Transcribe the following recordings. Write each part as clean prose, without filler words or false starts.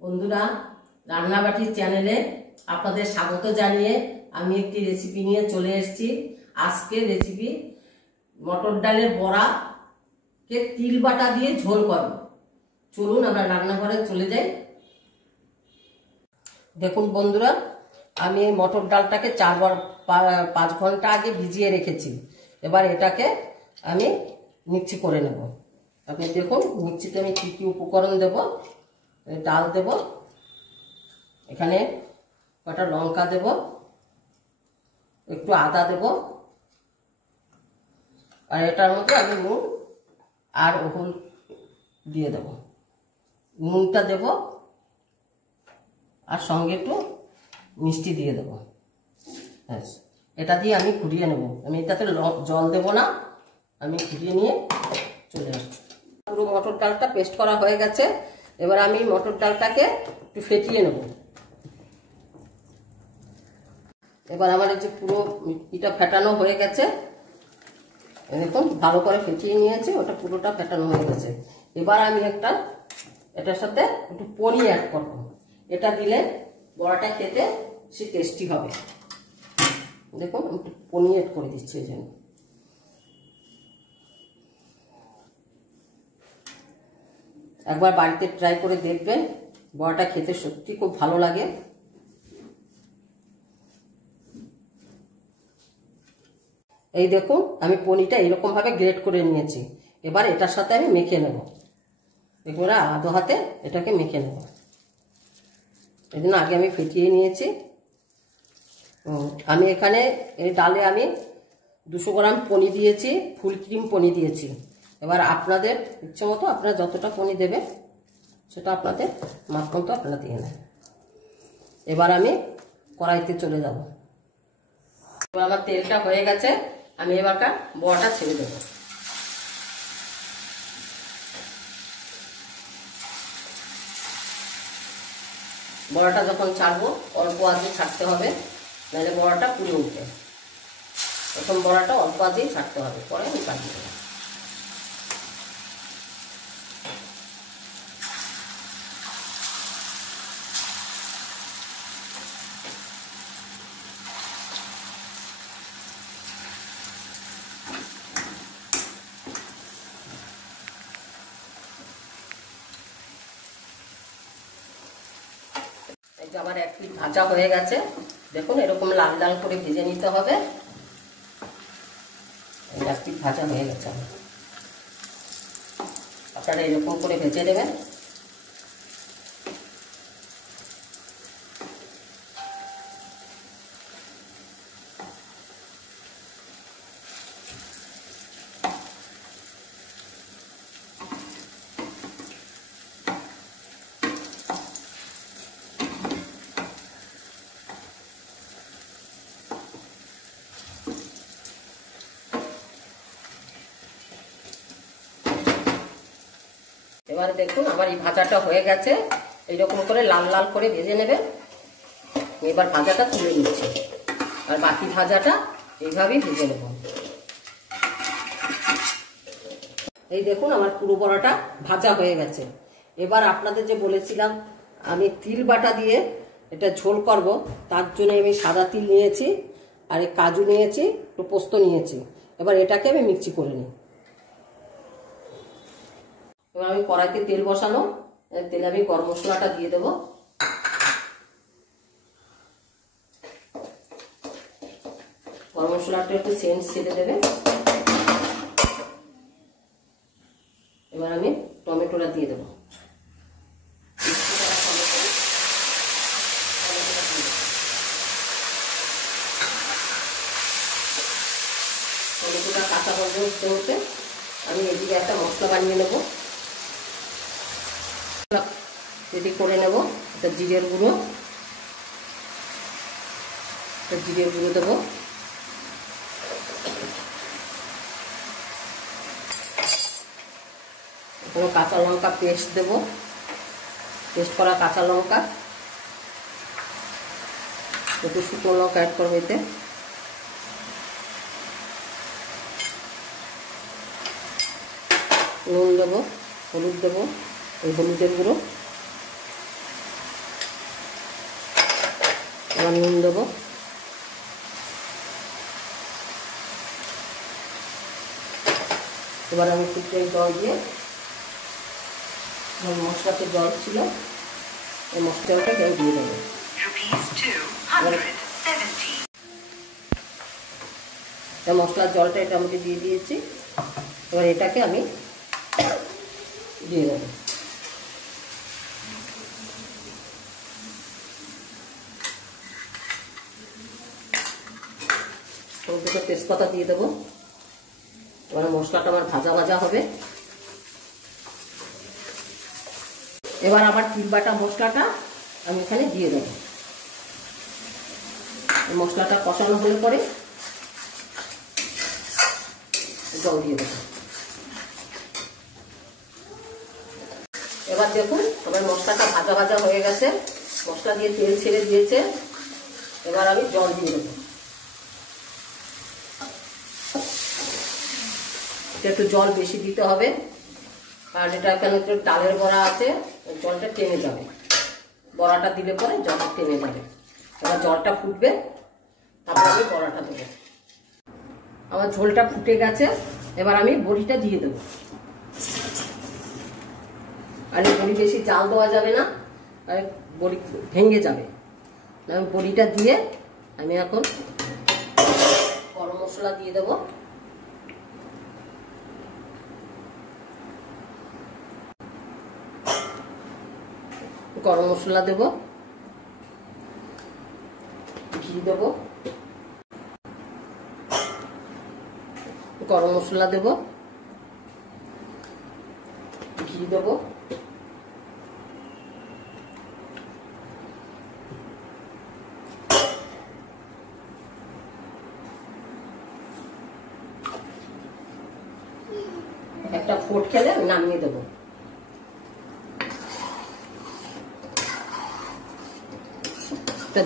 বন্ধুরা, রান্নাবাটির চ্যানেলে আপনাদের স্বাগত জানিয়ে আমি একটি রেসিপি নিয়ে চলে এসেছি। আজকে রেসিপি মটর ডালের বড়া কে তিল বাটা দিয়ে ঝোল করব। চলুন আমরা রান্নাঘরে চলে যাই। দেখুন বন্ধুরা, আমি এই মটর ডালটাকে 5 ঘন্টা আগে ভিজিয়ে রেখেছি। এবার এটাকে আমি মিক্সি করে নেব। আপনি দেখুন মিক্সিতে আমি কী কী উপকরণ দেব। ডাল দেব, এখানে কটা লঙ্কা দেব, একটু আদা দেব, আর এটার মধ্যে আমি নুন আর হলুদ দিয়ে দেব। নুনটা দেব আর সঙ্গে একটু মিষ্টি দিয়ে দেব। ব্যাস, এটা দিয়ে আমি ঘুরিয়ে নেব। আমি এটাতে জল দেব না, আমি ঘুরিয়ে নিয়ে চলে আসছি। পুরো মটর ডালটা পেস্ট করা হয়ে গেছে। এবার আমি মটর ডালটাকে একটু ফেটিয়ে নেব। এবার আমার এই যে পুরো এটা ফেটানো হয়ে গেছে, দেখুন ভালো করে ফেটিয়ে নিয়েছি, ওটা পুরোটা ফেটানো হয়ে গেছে। এবার আমি এটার সাথে একটু পনির অ্যাড করব। এটা দিলে বড়াটা খেতে সে টেস্টি হবে। দেখুন একটু পনির অ্যাড করে দিচ্ছি। এই জন্য একবার বাড়িতে ট্রাই করে দেখবেন, বড়াটা খেতে সত্যি খুব ভালো লাগে। এই দেখুন আমি পনিরটা এরকম ভাবে গ্রেট করে নিয়েছি। এবার এটার সাথে আমি মেখে নেব। এবার আধো হাতে এটাকে মেখে নেব। এই জন্য আগে আমি ফেটিয়ে নিয়েছি। আমি এখানে এই ডালে আমি 200 গ্রাম পনির দিয়েছি, ফুল ক্রিম পনির দিয়েছি। এবার আপনাদের ইচ্ছে মতো আপনারা যতটা পনির দেবেন সেটা আপনাদের মাপ মতো আপনারা দিয়ে নেন। এবার আমি কড়াইতে চলে যাব। এবার আমার তেলটা হয়ে গেছে, আমি এবারকার বড়াটা ছেড়ে দেব। বড়াটা যখন ছাড়বো অল্প আঁচে ছাড়তে হবে, নাহলে বড়াটা পুড়ে উঠবে। এখন বড়াটা অল্প আঁচেই ছাড়তে হবে, পরে আমি কাটিয়ে দেবো। আমার এক পিঠ ভাজা হয়ে গেছে। দেখুন এরকম লাল লাল করে ভেজে নিতে হবে। এক পিঠ ভাজা হয়ে গেছে, আপনারা এরকম করে ভেজে নেবেন। এবারে দেখুন আমার এই ভাজাটা হয়ে গেছে। এইরকম করে লাল লাল করে ভেজে নেবেন। এবার ভাজাটা তুলে নিচ্ছি, আর বাকি ভাজাটা এইভাবেই ভেজে নেব। এই দেখুন আমার পুরো বড়াটা ভাজা হয়ে গেছে। এবার আপনাদের যে বলেছিলাম আমি তিল বাটা দিয়ে এটা ঝোল করব, তার জন্য আমি সাদা তিল নিয়েছি, আর এই কাজু নিয়েছি, একটু পোস্ত নিয়েছি। এবার এটাকে আমি মিক্সি করে নিই। এবার আমি কড়াইতে তেল বসানো, তেলে আমি গরম মশলাটা দিয়ে দেবো। গরম মশলাটা একটু সেন্ট ছেড়ে দেবে। এবার আমি টমেটোটা দিয়ে দেবো। টমেটোটা কাঁচা গন্ধ উঠতে উঠতে আমি এদিকে একটা মশলা বানিয়ে নেবো, রেডি করে নেব। এটা জিরের গুঁড়ো, দেবো। এখানে কাঁচা লঙ্কা পেস্ট দেব, পেস্ট করা কাঁচা লঙ্কা, একটু শুকনো লঙ্কা অ্যাড করবো এতে। নুন দেবো, হলুদ দেবো, এই হলুদের গুঁড়ো, এবার নুন দেবো, এবার আমি ফুটে জল দিয়ে মশলাতে জল ছিল এই মশলাটা দিয়ে দেবো। মশলার জলটা এটা আমাকে দিয়ে দিয়েছি, এবার এটাকে আমি দিয়ে দেবো। দুটো তেজপাতা দিয়ে দেবো। এবার মশলাটা আমার ভাজা ভাজা হবে। এবার আবার তিল বাটা মশলাটা আমি এখানে দিয়ে দেবো। মশলাটা কষানো হলে পরে জল দিয়ে দেবো। এবার দেখুন আমার মশলাটা ভাজা ভাজা হয়ে গেছে, মশলা দিয়ে তেল ছেড়ে দিয়েছে। এবার আমি জল দিয়ে দেবো। একটু জল বেশি দিতে হবে, আর এটা এখানে একটু ডালের বড়া আছে, জলটা টেনে যাবে। বড়াটা দিলে পরে জলটা টেনে যাবে। এবার জলটা ফুটবে, তারপর আমি বড়াটা দেবো। আমার ঝোলটা ফুটে গেছে, এবার আমি বড়িটা দিয়ে দেবো। আর এই বড়ি বেশি জাল দেওয়া যাবে না, আর বড়ি ভেঙে যাবে। আমি বড়িটা দিয়ে আমি এখন গরম মশলা দিয়ে দেবো। গরম মশলা দেব, ঘি দেব, গরম মশলা দেব, ঘি দেব, একটা ফোট খেলে নামিয়ে দেবো।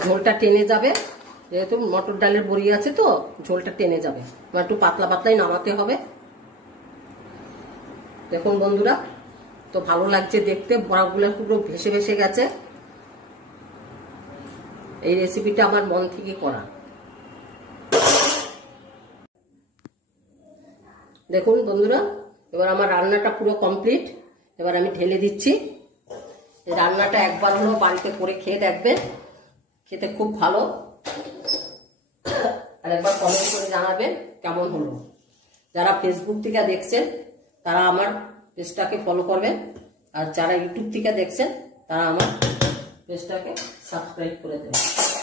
ঝোলটা টেনে যাবে, যেহেতু মটর ডালের বড়ি আছে তো ঝোলটা টেনে যাবে। একটু পাতলা পাতলাই নামাতে হবে। দেখুন বন্ধুরা, তো ভালো লাগছে দেখতে, বড়াগুলো পুরো ভেসে ভেসে গেছে। এই রেসিপিটা আমার মন থেকে করা। দেখুন বন্ধুরা, এবার আমার রান্নাটা পুরো কমপ্লিট। এবার আমি ঢেলে দিচ্ছি। এই রান্নাটা একবার হলো বাড়িতে করে খেয়ে দেখবেন, খেতে খুব ভালো। আর একবার কমেন্ট করে জানাবেন কেমন হলো। যারা ফেসবুক থেকে দেখছেন তারা আমার পেজটাকে ফলো করবেন, আর যারা ইউটিউব থেকে দেখছেন তারা আমার পেজটাকে সাবস্ক্রাইব করে দেবেন।